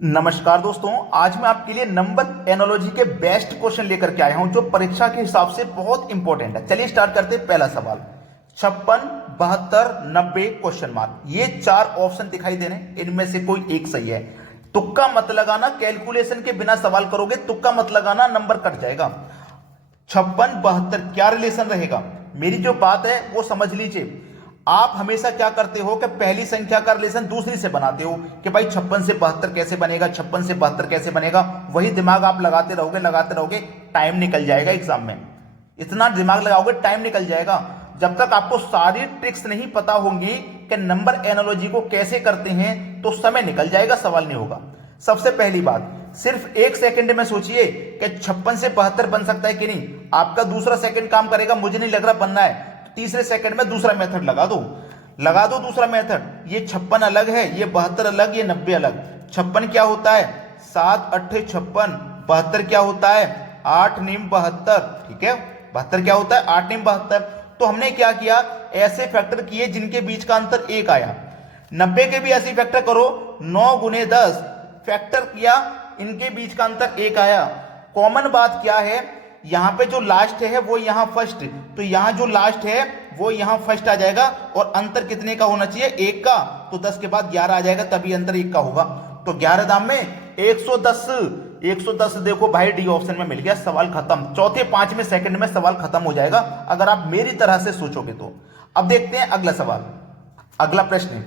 नमस्कार दोस्तों, आज मैं आपके लिए नंबर एनालॉजी के बेस्ट क्वेश्चन लेकर के आया हूं जो परीक्षा के हिसाब से बहुत इंपॉर्टेंट है। चलिए स्टार्ट करते हैं। पहला सवाल 56, 72, 90 क्वेश्चन मार्क। ये चार ऑप्शन दिखाई दे रहे हैं, इनमें से कोई एक सही है। तुक्का मत लगाना, कैलकुलेशन के बिना सवाल करोगे तुक्का मत लगाना, नंबर कट जाएगा। 56, 72 क्या रिलेशन रहेगा, मेरी जो बात है वो समझ लीजिए। आप हमेशा क्या करते हो कि पहली संख्या का रिलेशन दूसरी से बनाते हो कि भाई 56 से 72 कैसे बनेगा, 56 से 72 कैसे बनेगा। वही दिमाग आप लगाते रहोगे, टाइम निकल जाएगा एग्जाम में। इतना दिमाग लगाओगे टाइम निकल जाएगा। जब तक आपको सारी ट्रिक्स नहीं पता होंगी कि नंबर एनालॉजी को कैसे करते हैं तो समय निकल जाएगा, सवाल नहीं होगा। सबसे पहली बात, सिर्फ एक सेकंड में सोचिए कि 56 से 72 बन सकता है कि नहीं। आपका दूसरा सेकंड काम करेगा, मुझे नहीं लग रहा बनना है। तीसरे सेकंड में दूसरा मेथड लगा दो दूसरा मेथड। ये 56 अलग है, ये 72 अलग, ये 90 अलग। 56 क्या होता है, 7 8 56। 72 क्या होता है, 8 9 72। ठीक है, 72 क्या होता है, 8 9 72। तो हमने क्या किया, ऐसे फैक्टर किए जिनके बीच का अंतर 1 आया। 90 के भी ऐसे फैक्टर करो, 9 गुने 10 फैक्टर किया, इनके बीच का अंतर 1 आया। कॉमन बात क्या है, यहां पे जो लास्ट है वो यहां फर्स्ट, तो यहां जो लास्ट है वो यहां फर्स्ट आ जाएगा। और अंतर कितने का होना चाहिए, 1 का। तो 10 के बाद 11 आ जाएगा, तभी अंतर 1 का होगा। तो 11 दाम में 110। 110 देखो भाई, डी ऑप्शन में मिल गया, सवाल खत्म। चौथे पांचवें सेकंड में सवाल खत्म हो जाएगा अगर आप मेरी तरह से सोचोगे तो। अब देखते हैं अगला सवाल। अगला प्रश्न,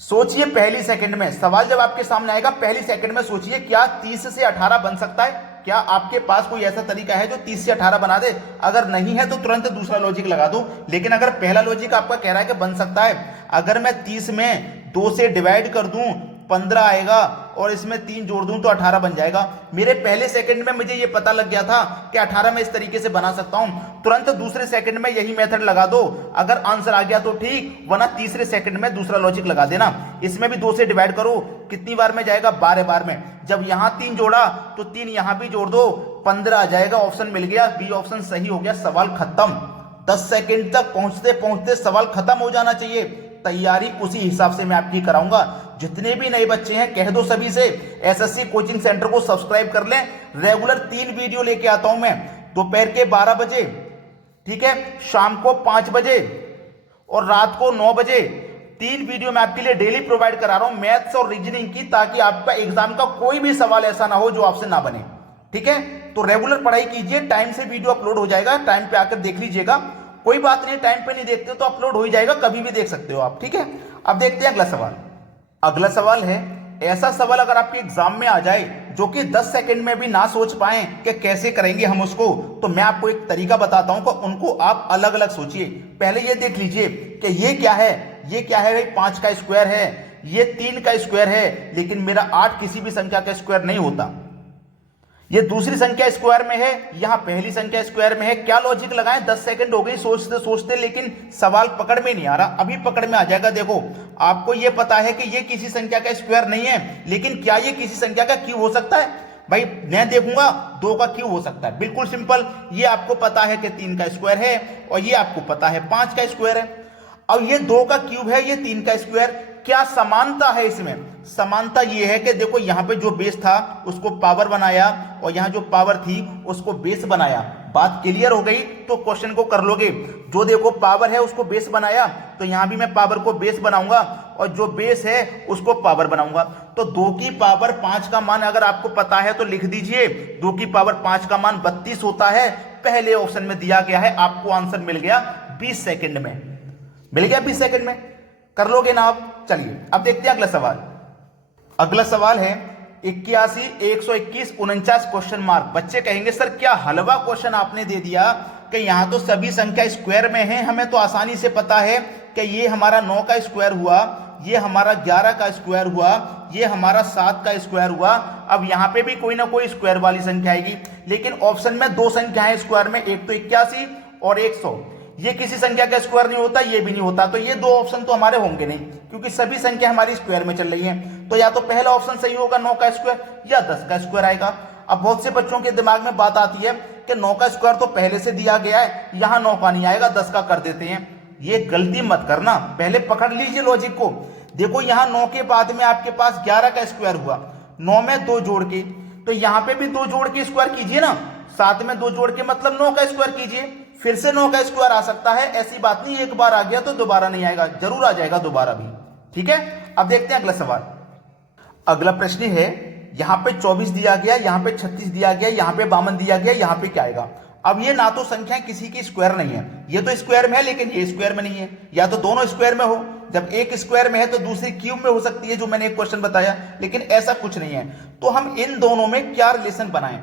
सोचिए पहली सेकंड में। सवाल जब आपके सामने आएगा पहली सेकंड में सोचिए, क्या 30 से 18 बन सकता है। क्या आपके पास कोई ऐसा तरीका है जो 30 से 18 बना दे। अगर नहीं है तो तुरंत दूसरा लॉजिक लगा दो। लेकिन अगर पहला लॉजिक आपका कह रहा है कि बन सकता है, अगर मैं 30 में 2 से डिवाइड कर दूं 15 आएगा, और इसमें 3 जोड़ दूं तो 18 बन जाएगा। मेरे पहले सेकंड में मुझे ये पता लग गया था कि 18 में इस तरीके से बना सकता हूं। तुरंत दूसरे सेकंड में यही मेथड लगा दो, अगर आंसर आ गया तो ठीक, वरना तीसरे सेकंड में दूसरा लॉजिक लगा देना। इसमें भी 2 से डिवाइड करो, कितनी बार में जाएगा, 12 बार में। जब यहां 3 जोड़ा तो 3 यहां भी जोड़ दो, 15 आ जाएगा। ऑप्शन मिल गया, बी ऑप्शन सही हो गया, सवाल खत्म। 10 सेकंड तक पहुंचते पहुंचते सवाल खत्म हो जाना चाहिए। तैयारी उसी हिसाब से मैं आपकी कराऊंगा। जितने भी नए बच्चे हैं कह दो सभी से एसएससी कोचिंग सेंटर को सब्सक्राइब कर लें। रेगुलर 3 वीडियो लेके आता हूं मैं, दोपहर के 12 बजे, ठीक है, शाम को 5 बजे और रात को 9 बजे। 3 वीडियो मैं आपके लिए डेली प्रोवाइड करा रहा हूं, मैथ्स और रीजनिंग की, ताकि आपका एग्जाम का कोई भी सवाल ऐसा ना हो जो आपसे ना बने। ठीक है, तो रेगुलर पढ़ाई कीजिए, टाइम से वीडियो अपलोड हो जाएगा, टाइम पे आकर देख लीजिएगा। कोई बात नहीं, टाइम पे नहीं देखते तो अपलोड हो ही जाएगा, कभी भी देख सकते हो आप। ठीक है, अब देखते हैं अगला सवाल। अगला सवाल है, ऐसा सवाल अगर आपके एग्जाम में आ जाए जो कि 10 सेकंड में भी ना सोच पाए कि कैसे करेंगे हम उसको, तो मैं आपको एक तरीका बताता हूं कि उनको आप अलग अलग सोचिए। पहले ये देख लीजिए कि ये क्या है, ये क्या है भाई, 5 का स्क्वायर है, ये 3 का स्क्वायर है, लेकिन मेरा 8 किसी भी संख्या का स्क्वायर नहीं होता। ये दूसरी संख्या स्क्वायर में है, यहां पहली संख्या स्क्वायर में है। क्या लॉजिक लगाएं, 10 सेकंड हो गई सोचते सोचते, लेकिन सवाल पकड़ में नहीं आ रहा। अभी पकड़ में आ जाएगा। देखो, आपको ये पता है कि ये किसी संख्या का स्क्वायर नहीं है, लेकिन क्या ये किसी संख्या का क्यूब हो सकता है। भाई मैं देखूंगा 2 का क्यूब हो सकता है, बिल्कुल सिंपल। ये आपको पता है कि 3 का स्क्वायर है, और ये आपको पता है 5 का स्क्वायर है। अब ये 2 का क्यूब है, ये 3 का स्क्वायर। क्या समानता है इसमें, समानता ये है कि देखो यहां पे जो बेस था उसको पावर बनाया, और यहां जो पावर थी उसको बेस बनाया। बात क्लियर हो गई तो क्वेश्चन को कर लोगे। जो देखो पावर है उसको बेस बनाया, तो यहां भी मैं पावर को बेस बनाऊंगा, और जो बेस है उसको पावर बनाऊंगा। तो 2 की पावर 5 का मान अगर आपको पता है तो लिख दीजिए। 2 की पावर 5 का मान 32 होता है। पहले ऑप्शन में दिया गया है, आपको आंसर मिल गया 20 सेकंड में, मिल गया 20 सेकंड में। कर लोगे ना आप। चलिए अब देखते हैं अगला सवाल। अगला सवाल है 81, 121, 49 क्वेश्चन मार्क। बच्चे कहेंगे सर क्या हलवा क्वेश्चन आपने दे दिया कि यहां तो सभी संख्या स्क्वायर में है, हमें तो आसानी से पता है कि ये हमारा 9 का स्क्वायर हुआ, ये हमारा 11 का स्क्वायर हुआ, ये हमारा 7 का स्क्वायर हुआ। अब यहां पे भी कोई ना कोई स्क्वायर वाली संख्या आएगी, लेकिन ऑप्शन में 2 संख्याएं स्क्वायर में, एक तो 81 और 100। ये किसी संख्या का स्क्वायर नहीं होता, ये भी नहीं होता, तो ये 2 ऑप्शन तो हमारे होंगे नहीं, क्योंकि सभी संख्या हमारी स्क्वायर में चल रही हैं। तो या तो पहला ऑप्शन सही होगा 9 का स्क्वायर, या 10 का स्क्वायर आएगा। अब बहुत से बच्चों के दिमाग में बात आती है कि 9 का स्क्वायर तो पहले से दिया गया है, यहां 9 का नहीं आएगा, 10 का कर देते हैं। ये गलती मत करना, पहले पकड़ लीजिए लॉजिक को। देखो यहां 9 के बाद में आपके पास 11 का स्क्वायर हुआ, 9 में 2 जोड़ के, तो यहां पे भी 2 जोड़ के स्क्वायर कीजिए ना, 7 में 2 जोड़ के मतलब 9 का स्क्वायर कीजिए, फिर से 9 का स्क्वायर आ सकता है, ऐसी बात नहीं एक बार आ गया तो दोबारा नहीं आएगा, जरूर आ जाएगा दोबारा भी। ठीक है, अब देखते हैं अगला सवाल। अगला प्रश्न है, यहां पे 24 दिया गया, यहां पे 36 दिया गया, यहां पे 52 दिया गया, यहां पे क्या आएगा। अब ये ना तो संख्या किसी की स्क्वायर नहीं है, ये तो स्क्वायर में है लेकिन ये स्क्वायर में नहीं है, या तो दोनों स्क्वायर में हो, जब एक स्क्वायर में है तो दूसरी क्यूब में हो सकती है, जो मैंने एक क्वेश्चन बताया, लेकिन ऐसा कुछ नहीं है। तो हम इन दोनों में क्या रिलेशन बनाएं।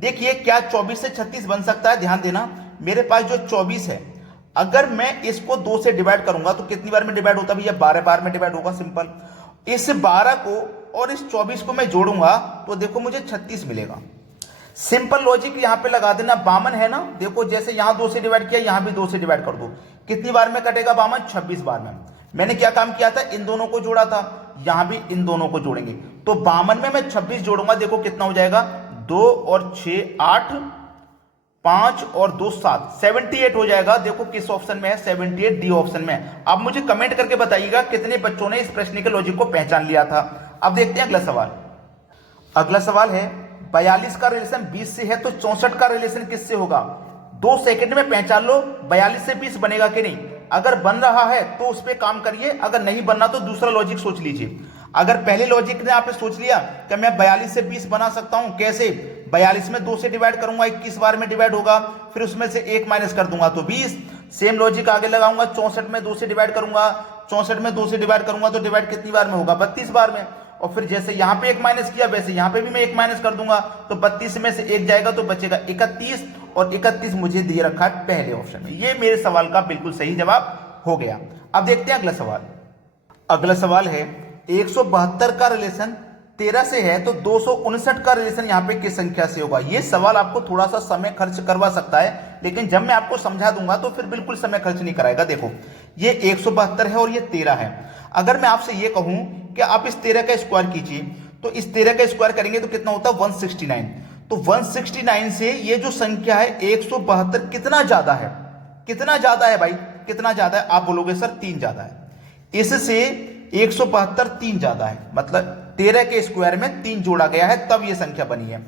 देखिए, क्या 24 से 36 बन सकता है, ध्यान देना, मेरे पास जो 24 है, अगर मैं इसको 2 से डिवाइड करूंगा तो कितनी बार में डिवाइड होता है भैया, 12 बार में डिवाइड होगा, सिंपल। इस 12 को और इस 24 को मैं जोड़ूंगा तो देखो मुझे 36 मिलेगा। सिंपल लॉजिक यहां पे लगा देना, 52 है ना, देखो जैसे यहां 2 से डिवाइड किया, यहां भी 2 से डिवाइड कर दो, कितनी बार में कटेगा 52, 26 बार में। मैंने क्या काम किया था, इन दोनों को जोड़ा था, यहां भी इन दोनों को जोड़ेंगे, तो 52 में मैं 26 जोड़ूंगा, देखो कितना हो जाएगा, 2 और 6 8, 5 और 2 7, 78 हो जाएगा। देखो किस ऑप्शन में है, 78 डी ऑप्शन में। अब मुझे कमेंट करके बताइएगा कितने बच्चों ने इस प्रश्न के लॉजिक को पहचान लिया था। अब देखते हैं अगला सवाल। अगला सवाल है, 42 का रिलेशन 20 से है तो 64 का रिलेशन किससे होगा। 2 सेकंड में पहचान लो 42 से 20 बनेगा कि नहीं। अगर बन रहा है तो उस पर काम करिए, अगर नहीं बनना तो दूसरा लॉजिक सोच लीजिए। अगर पहले लॉजिक ने आपने सोच लिया कि मैं 42 से 20 बना सकता हूं, कैसे, 42 में 2 से डिवाइड करूंगा, 21 बार में डिवाइड होगा, फिर उसमें से 1 माइनस कर दूंगा तो 20। सेम लॉजिक आगे लगाऊंगा, 64 में 2 से डिवाइड करूंगा, 64 में 2 से डिवाइड करूंगा तो डिवाइड कितनी बार में होगा, 32 बार में। और फिर जैसे यहां पे 1 माइनस किया वैसे यहां पे भी मैं 1 माइनस कर दूंगा, तो 32 में से 1 जाएगा तो बचेगा 31, और 31 मुझे दिए रखा है पहले ऑप्शन में। ये मेरे सवाल का बिल्कुल सही जवाब हो गया। अब देखते हैं अगला सवाल। अगला सवाल है, 172 का रिलेशन 13 से है तो 259 का रिलेशन यहां पे किस संख्या से होगा। ये सवाल आपको थोड़ा सा समय खर्च करवा सकता है, लेकिन जब मैं आपको समझा दूंगा तो फिर बिल्कुल समय खर्च नहीं कराएगा। देखो, ये 172 है और ये 13 है। अगर मैं आपसे ये कहूं कि आप इस 13 का स्क्वायर कीजिए, तो इस 13 का स्क्वायर करेंगे तो कितना होता है, 169। तो 169 से ये जो संख्या है 172 कितना ज्यादा है, कितना ज्यादा है भाई, कितना ज्यादा है। आप बोलोगे सर 3 ज्यादा है। इससे 172 3 ज्यादा है, मतलब 13 के स्क्वायर में 3 जोड़ा गया है तब ये संख्या बनी है।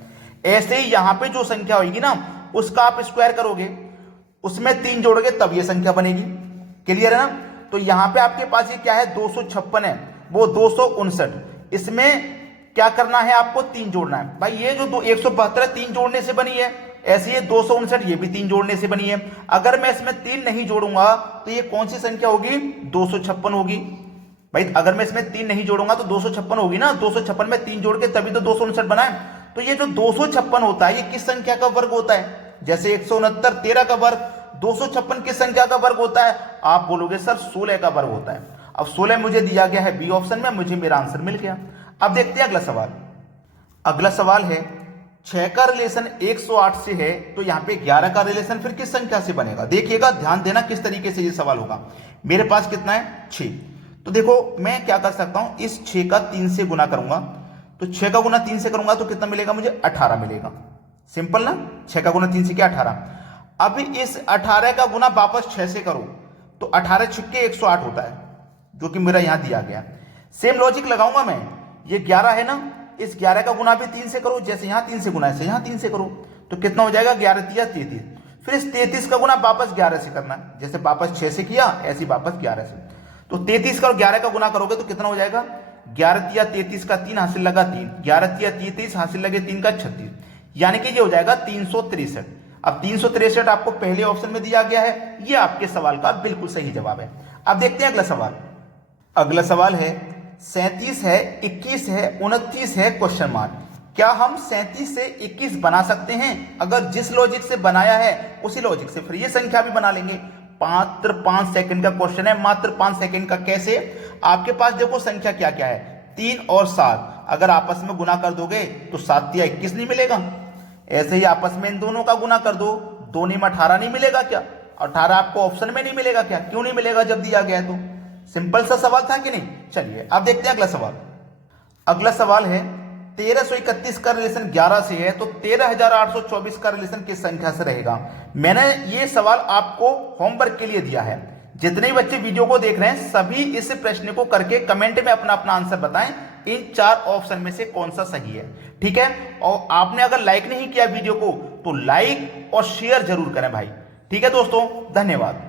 ऐसे ही यहां पे जो संख्या होगी ना, उसका आप स्क्वायर करोगे, उसमें 3 जोड़ोगे तब ये संख्या बनेगी। क्लियर है ना। तो यहां पे आपके पास ये क्या है, 256 है, वो 259। इसमें क्या करना है, आपको 3 जोड़ना है भाई। ये जो 172 3 जोड़ने से बनी है, ऐसे ये 259 ये भी 3 जोड़ने से बनी है। अगर मैं इसमें 3 नहीं जोड़ूंगा तो ये कौन सी संख्या होगी, 256 होगी भाई। अगर मैं इसमें 3 नहीं जोड़ूंगा तो 256 होगी ना, 256 में 3 जोड़ के तभी तो 259 बना है। तो ये जो 256 होता है ये किस संख्या का वर्ग होता है, जैसे 169 13 का वर्ग, 256 किस संख्या का वर्ग होता है, आप बोलोगे सर 16 का वर्ग होता है। अब 16 मुझे दिया गया है बी ऑप्शन में, मुझे मेरा आंसर मिल गया। अब देखते हैं अगला सवाल। अगला सवाल है, 6 का रिलेशन 108 से है तो यहां पे 11 का रिलेशन फिर किस संख्या से बनेगा। देखिएगा, ध्यान देना किस तरीके से ये सवाल होगा। मेरे पास कितना है, 6। तो देखो मैं क्या कर सकता हूं, इस 6 का 3 से गुना करूंगा, तो 6 का गुना 3 से करूंगा तो कितना मिलेगा मुझे, 18 मिलेगा। सिंपल ना, 6 का गुना 3 से क्या, 18। अब इस 18 का गुना वापस 6 से करो तो 18 छक्के 108 होता है, जो कि मेरा यहां दिया गया। सेम लॉजिक लगाऊंगा मैं, ये 11 है ना, इस 11 का गुना भी 3 से करो, जैसे यहां 3 से गुना ऐसे यहां 3 से करो, तो कितना हो जाएगा, 11 3 33। फिर इस 33 का गुना वापस 11 से करना है, जैसे वापस 6 से किया ऐसे वापस 11 से। तो 33 का और 11 का गुना करोगे तो कितना हो जाएगा, 11 3 33 का 3 हासिल लगा 3, 11 3 33 हासिल लगे 3 का 36, यानी कि ये हो जाएगा 363। अब 363 आपको पहले ऑप्शन में दिया गया है, ये आपके सवाल का बिल्कुल सही जवाब है। अब देखते हैं अगला सवाल। अगला सवाल है, 37 है, 21 है, 29 है, क्वेश्चन मार्क। क्या हम 37 से 21 बना सकते हैं? अगर जिस लॉजिक से बनाया है उसी लॉजिक से फिर ये संख्या भी बना लेंगे। मात्र 5 सेकंड का क्वेश्चन है, मात्र 5 सेकंड का। कैसे? आपके पास देखो संख्या क्या क्या है, 3 और 7, अगर आपस में गुना कर दोगे तो 7 या 21 नहीं मिलेगा। ऐसे ही आपस में इन दोनों का गुना कर दो, 2 में 18 नहीं मिलेगा क्या? 18 आपको ऑप्शन में नहीं मिलेगा क्या? क्यों नहीं मिलेगा जब दिया गया है तो? सिंपल सा सवाल था कि नहीं? चलिए अब देखते हैं अगला सवाल। अगला सवाल है, 1331 का रिलेशन 11 से है तो 13824 का रिलेशन किस संख्या से रहेगा? मैंने ये सवाल आपको होमवर्क के लिए दिया है। जितने बच्चे वीडियो को देख रहे हैं सभी इस प्रश्न को करके कमेंट में अपना अपना आंसर बताएं, इन 4 ऑप्शन में से कौन सा सही है। ठीक है, और आपने अगर लाइक नहीं किया वीडियो को तो लाइक और शेयर जरूर करें भाई। ठीक है दोस्तों, धन्यवाद।